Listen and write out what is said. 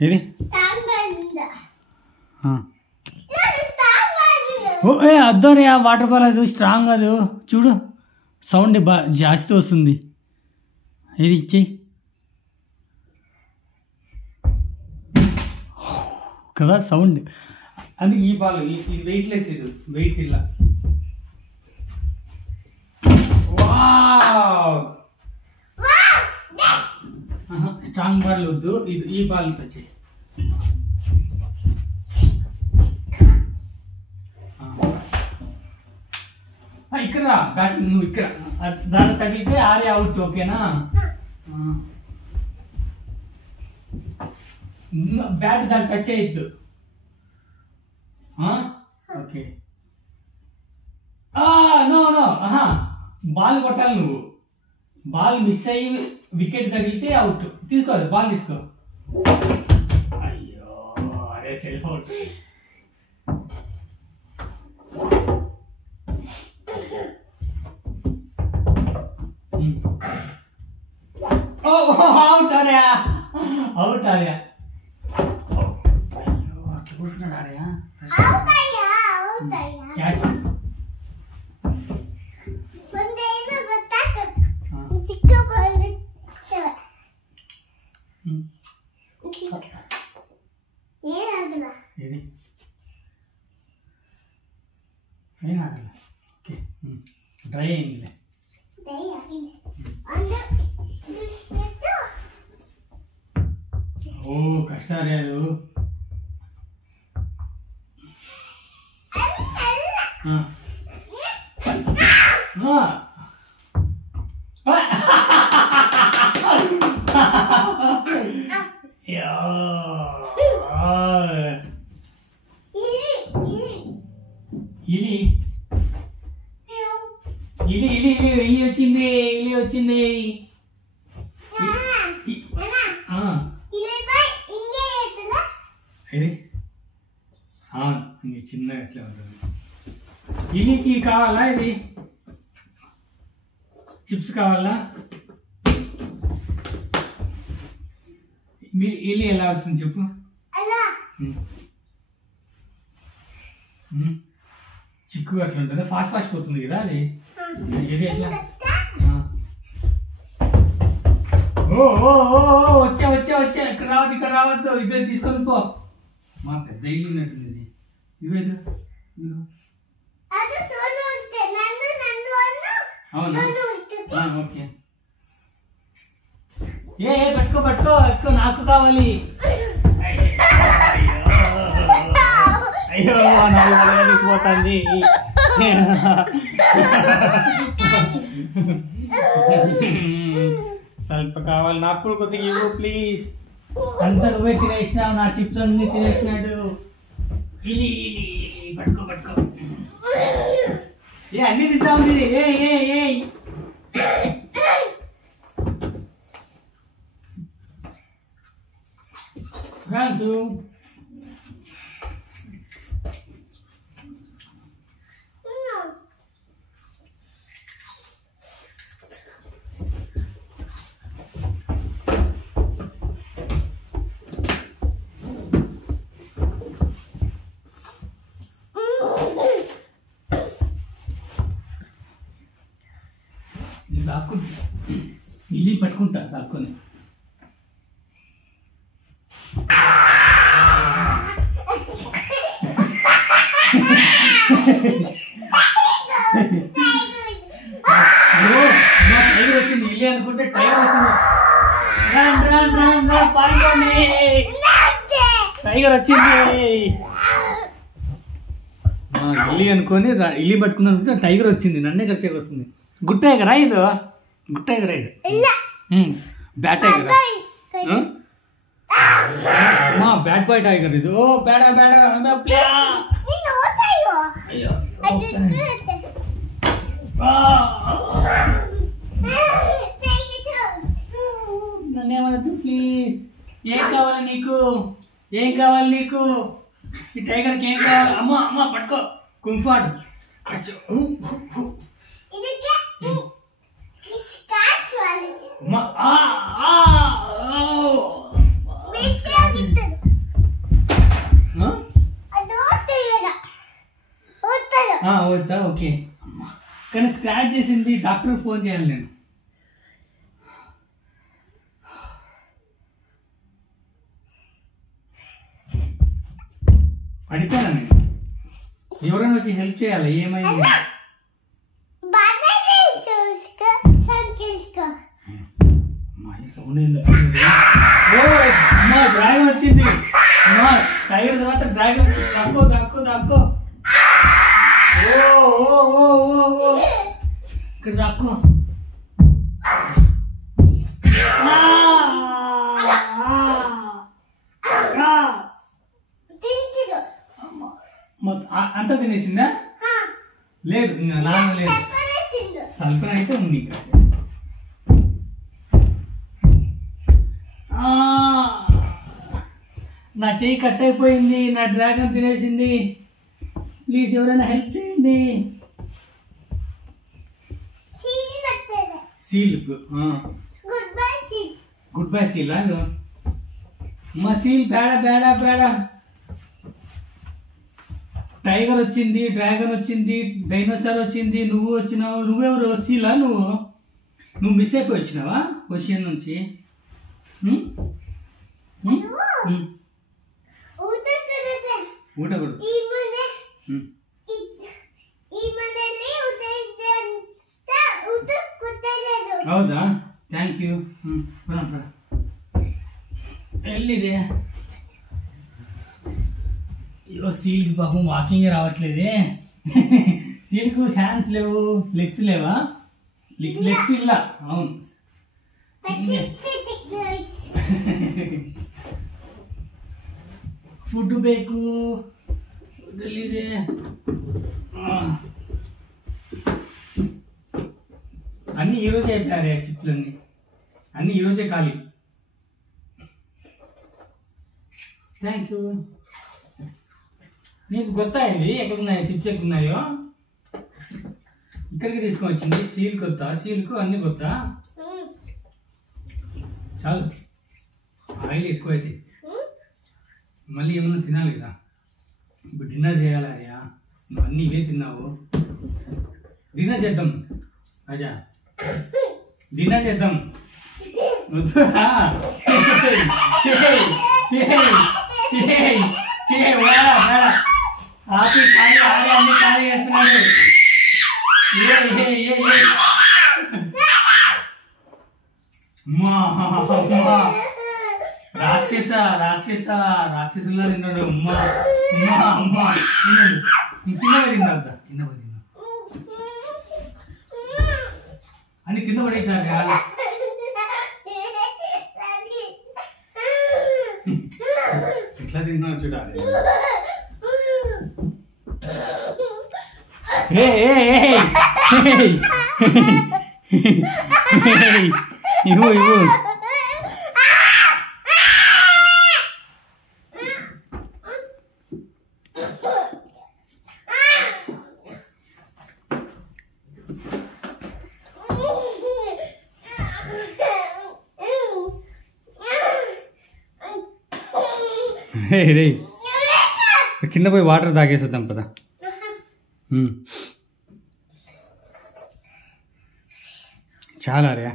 ఇది ఓ ఏ అద్దోరే ఆ water ball అది స్ట్రాంగ్ అది చూడు సౌండ్ జాస్తి వస్తుంది ఇది ఇచ్చేయి కదా సౌండ్ అందుకే ఈ బాల్ ఇది వెయిట్లెస్ ఇది వెయిట్ ఇలా స్ట్రాంగ్ బాల్ వద్దు ఇది ఈ బాల్ వచ్చి ఇక్కడ బ్యాటింగ్ నువ్వు ఇక్కడ దాన్ని తగిలితే ఆరే అవుట్ ఓకేనా బ్యాట్ దాన్ని టచ్ చేయొద్దు ఓకే నో నో బాల్ కొట్టాలి నువ్వు బాల్ మిస్ అయ్యి వికెట్ తగిలితే అవుట్ తీసుకో బాల్ తీసుకో అయ్యో అరే self out out Arya out Arya అట్లా కూర్చున్నాడు ఆర్యా క్యాచ్ ఇది ఏం ఆగల ఓకే డ్రై అయింది ఓ కష్టారే అది ఇలి ఇలి ఇలి ఇలి ఇలి వచ్చింది ఇలి వచ్చింది ఇది చిన్నగా ఎట్లా ఉంటుంది ఇలికి కావాలా ఇది చిప్స్ కావాలా ఇలి ఎలా వస్తుంది చెప్పు చిక్కు అట్లా ఉంటుంది ఫాస్ట్ ఫాస్ట్ పోతుంది కదా అది ఇది ఎట్లా ఓ ఓ ఓ వచ్చా వచ్చా వచ్చా ఇక్కడ రావద్దు ఇద్దరు తీసుకొని పో మా పెద్ద ఇల్లు ఉన్నట్టుంది ఇది ఇదిగో అవునా ఓకే ఏ పట్టుకో నాకు కావాలి అయ్యో నాలుగు తీసిపోతుంది స్వల్ప కావాలి నాకు కూడా కొద్దిగా ఇవ్వు ప్లీజ్ అంత నువ్వే తినేసినావు నా చిప్స్ అన్ని తినేసినాడు ఇలి పట్టుకో ఏ అన్ని తింటా ఉంది ఏ రాదు దాక్కుని ఇల్లి పట్టుకుంటా దాక్కుని టైగర్ వచ్చింది ఇల్లి అనుకుంటే టైగర్ వచ్చింది పాల్గొని టైగర్ వచ్చింది ఇల్లి అనుకొని ఇల్లి పట్టుకుంది అనుకుంటే టైగర్ వచ్చింది నన్నే కలిసేకి వస్తుంది గుడ్ టైగరా ఇది గుడ్ టైగర్ ఇది bad tiger bad boy tiger ఇది ఓ బేడా నన్నేమనద్దు ప్లీజ్ ఏం కావాలి నీకు ఈ టైగర్కి ఏం కావాలి అమ్మ పట్టుకో కుంఫాడు బాగోద్దా? ఓకే. కానీ స్క్రాచ్ చేసింది, డాక్టర్కి ఫోన్ చేయాలి నేను. పడిపోయాను నేను. ఎవరైనా వచ్చి హెల్ప్ చేయాలి. ఏమైంది? డ్రాగన్ వచ్చింది. టైగర్ తర్వాత డ్రాగన్ వచ్చింది. దక్కో దక్కో దక్కో. ఇక్కడ దక్కో. అంతా తినేసిందా? లేదు, ఇంకా నాన్న లేదు. సల్పన అయితే ఉంది ఇంకా. నా చెయ్యి కట్ అయిపోయింది. నా డ్రాగన్ తినేసింది. ప్లీజ్ ఎవరైనా హెల్ప్ చేయండి. Seal good bye seal. మా సీల్ బేడ బేడ బేడ. టైగర్ వచ్చింది, డ్రాగన్ వచ్చింది, డైనోసార్ వచ్చింది, నువ్వు వచ్చినావు. నువ్వెవరు? సీలా? నువ్వు మిస్ అయిపోయి వచ్చినావా ఓషియన్ నుంచి? ఊటకూడదు. ಹೌದಾ? Thank you. ఎల్లిదే. అయ్యో సీల్కి పాపం వాకింగ్ రావట్లేదే. సీల్కు హ్యాండ్స్ లేవు, లెగ్స్ లేవా? లెగ్స్ ಇಲ್ಲ. అవును. ಫುಡ್ ಬೇಕು. ಫುಡ್ ಎಲ್ಲಿದೆ? అన్నీ ఈరోజే అయిపోయారు చిప్లన్నీ. అన్నీ ఈరోజే ఖాళీ. Thank you. నీకు గుర్తాయింది ఎక్కడున్నాయో చిప్స్ ఎక్కడున్నాయో? ఇక్కడికి తీసుకొని వచ్చింది. సీల్ కొత్త, సీల్కు అన్ని కొత్త. చాలు, ఆయిల్ ఎక్కువైతే మళ్ళీ ఏమన్నా తినాలి కదా. ఇప్పుడు డిన్నర్ చేయాలి. అయ్యా నువ్వు అన్నీ ఇవే తిన్నావు. డిన్నర్ చేద్దాం రాజా, డిన్నర్ చేద్దాం. ఆపి ఖాళీ ఆడే అన్ని ఖాళీ చేస్తున్నాడు. రాక్షస రాక్షస రాక్షసులా తిన్నాడు. అమ్మా అమ్మా అమ్మా కింద పడిందా? కింద పడిందా అని కింద పడేసాగా. ఎట్లా తిన్నావు చూడాలి. ఇవ్వు ఇవ్వు. రే కింద పోయి వాటర్ తాగేసేద్దాం పదా. చాలా రే.